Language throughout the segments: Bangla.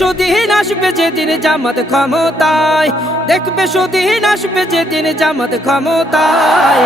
সুদিন আসবে যেদিন জামাত ক্ষমতায়। দেখবে সুদিন আসবে যেদিন জামাত ক্ষমতায়।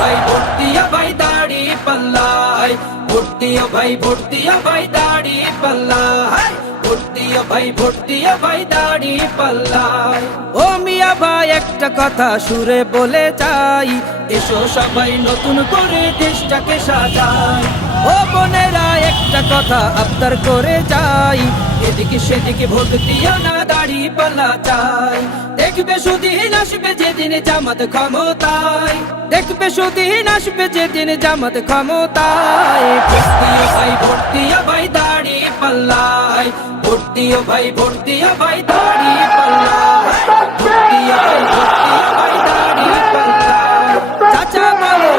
ভাই ভাই দাড়ি পাল্লায়। ভর্তিয়া ভাই ভর্তিয়া ভাই দাড়ি পাল্লায়। ভাই ভাই দাড়ি ও মিয়া ভাই, একটা কথা সুরে বলে যাই এসো সবাই নতুন করে দেশটাকে একটা কথা আবদার করে যাই। এদিকে সেদিকে ভোট না, দাড়ি পাল্লা চাই। দেখবে সুদিন আসবে যেদিন জামাত ক্ষমতায়। দেখবে সুদিন আসবে যেদিন জামাত ক্ষমতায়। ভাই ভাই ভাই ভাই ভাই চাচা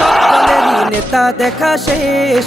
সকলেরই নেতা দেখা শেষ।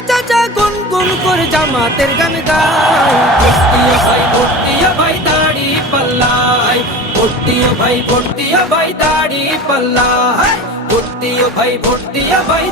চাচা গুন গুন করে জামাতের গান গায়। ভর্তিয়া ভাই ভর্তিয়া ভাই দাড়ি পাল্লাই ভর্তিয়া ভাই ভর্তিয়া ভাই দাড়ি পাল্লাই ভর্তিয়া ভাই ভর্তিয়া ভাই